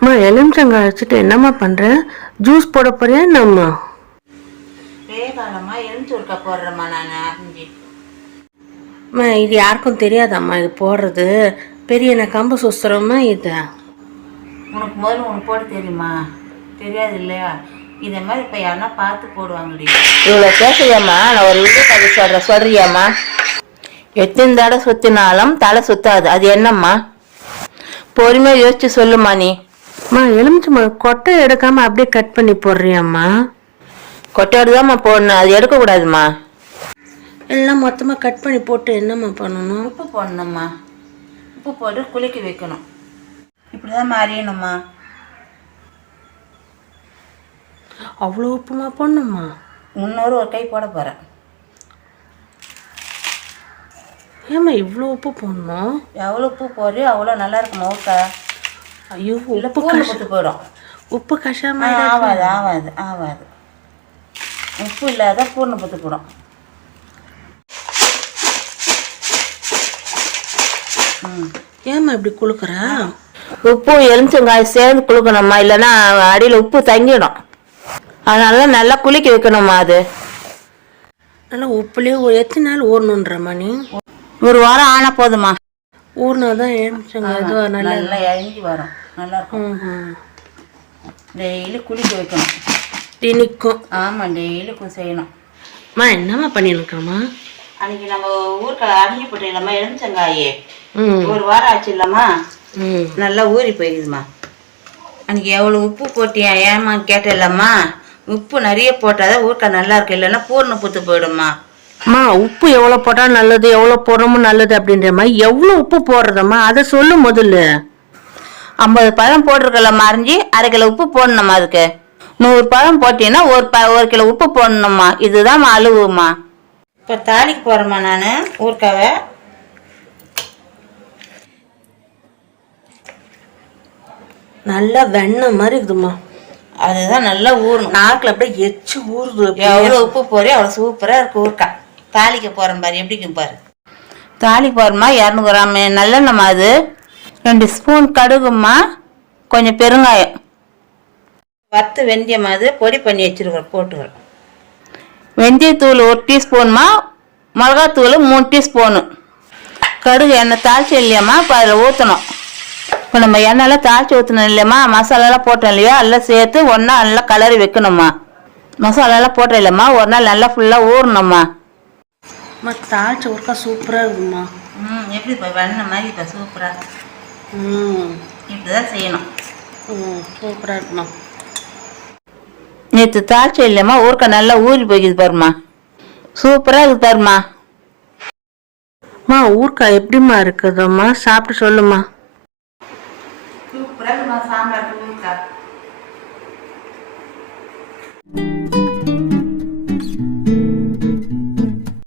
அம்மா எலுமிச்சங்காய் வச்சுட்டு என்னம்மா பண்ற? ஜூஸ் போட போறியா என்னம்மா? வேகாலமா எலுமிச்சூர்க்கா போடுறேம்மா நான். அம்மா இது யாருக்கும் தெரியாதாம்மா இது போடுறது? பெரிய என்ன கம்பு சுசுறோமா இது? உனக்கு முதல்ல உனக்கு போட தெரியுமா? தெரியாது இல்லையா? இதை மாதிரி இப்போ யாருன்னா பார்த்து போடுவாங்கடி. இவ்வளோ பேசுறியாம்மா நான் ஒரு வீடு கதை சொல்கிறேன் சொல்கிறியாம்மா எத்தனை தடவை சுற்றினாலும் தலை சுத்தாது. அது என்னம்மா? பொறுமையாக யோசிச்சு சொல்லுமா நீ. அம்மா எலுமிச்சம்பழம் கொட்டை எடுக்காம அப்படியே கட் பண்ணி போடுறியாம்மா? கொட்டையோடு தான்மா போடணும். அது எடுக்கக்கூடாதும்மா. எல்லாம் மொத்தமா கட் பண்ணி போட்டு என்னம்மா பண்ணணும்? உப்பு போடணும்மா. உப்பு போட்டு குளிக்க வைக்கணும். இப்படி தான் அறியணும்மா அவ்வளோ உப்புமா போடணுமா முன்னூறு ஒரு கை போட போகிறேன் ஏம்மா இவ்வளோ உப்பு போடணும்? எவ்வளோ உப்பு போடுறியோ அவ்வளோ நல்லா இருக்கும் மோக்கா ஐயோ உப்பு போட்டு போயிடும். உப்பு கஷாயமா ஆ, ஆவாது ஆவாது ஆவாது. உப்பு இல்லாத பூர்ண புத்து போடும். ஏம்மா இப்படி குளுக்குற உப்பு எலுமிச்சங்காய் சேர்ந்து குளுக்கணும்மா இல்லைன்னா அடியில் உப்பு தங்கிடும். அதனால நல்லா குளிக்க வைக்கணும்மா அது. நல்லா உப்புலேயே எத்தனை நாள் ஊறணுன்றம்மா நீ? ஒரு வாரம் ஆனால் போதுமா? ஊறினா தான் எலுமிச்சங்காய் இதுவா நல்லா நல்லா இறங்கி வரும். நல்லா இருக்கும். டெய்லி குளிக்க வைக்கணும். திணிக்கும். ஆமாம் டெய்லி கு- செய்யணும். அம்மா என்னம்மா பண்ணிருக்கம்மா அன்னைக்கு நம்ம ஊருக்கு அரிஞ்சு போட்டு இல்லாமல் எலுமிச்சங்காயே. ம். ஒரு வாரம் ஆச்சு இல்லம்மா. ம். நல்லா ஊறி போயிருக்குதுமா அன்னைக்கு எவ்வளோ உப்பு போட்டியா? ஏமா கேட்டல்லம்மா உப்பு நிறைய போட்டாதான் ஊறுக்காய் நல்லா இருக்கு இல்லைன்னா பூர்ண புத்து போயிடும்மா. அம்மா உப்பு எவ்வளோ போட்டால் நல்லது எவ்வளோ போடுறோமோ நல்லது அப்படின்ற மாதிரி எவ்வளோ உப்பு போடுறதம்மா அதை சொல்லு முதல்ல. ஐம்பது பழம் போட்டிருக்கலம்மா அரிஞ்சு அரை கிலோ உப்பு போடணும்மா அதுக்கு? நூறு பழம் போட்டீங்கன்னா ஒரு ப ஒரு கிலோ உப்பு போடணும்மா இதுதான் அளவுமா இப்போ தாலிக்கு போகிறேம்மா நான் ஊறுக்காவை நல்லா வெண்ணெய் மாதிரி இருக்குதும்மா. அதுதான் நல்லா ஊறணும். நாக்கில் அப்படியே எச்சு ஊறுது. எவ்வளோ உப்பு போறியோ அவ்வளோ சூப்பராக இருக்கு ஊறுக்காய் தாளிக்க போகிறேன் பாரு எப்படிக்கும் பாரு. தாளிக்கு போகிறோமா இரநூறு கிராம். நல்லெண்ணெய்மா அது. ரெண்டு ஸ்பூன் கடுகும்மா கொஞ்சம் பெருங்காயம். வறுத்து வெந்தயம் அது பொடி பண்ணி வச்சிருக்கிறேன் போட்டுக்கிறேன் வெந்தயத்தூள் ஒரு டீஸ்பூன்மா மிளகாத்தூள் மூணு டீஸ்பூனு. கடுகு எண்ணெய் தாளிச்சு இல்லையாம்மா இப்போ அதில் ஊற்றணும் இப்போ நம்ம எண்ணெயெல்லாம் தாளிச்சு ஊற்றணும் இல்லையாம்மா மசாலாலாம் போட்டோம் இல்லையா எல்லாம் சேர்த்து ஒன்றா நல்லா கலரி வைக்கணும்மா. மசாலாலாம் போட்டோம் இல்லைம்மா ஒரு நாள் நல்லா ஃபுல்லாக ஊறணும்மா. அம்மா தாளிச்ச ஒருக்கா சூப்பராக இருக்குதும்மா ம் எப்படி இப்போ வெண்ணெய் மாதிரி இப்போ சூப்பராக ம். இப்படி தான் செய்யணும். ம் சூப்பராக இருக்குமா நேற்று தாளிச்சம் இல்லைம்மா ஊறுக்காய் நல்லா ஊறி போய்க்குது பாருமா சூப்பராக இருக்குது பாருமா அம்மா ஊறுக்காய் எப்படிம்மா இருக்குதும்மா சாப்பிட்டு சொல்லுமா சூப்பராக இருக்குமா சாம்பார்.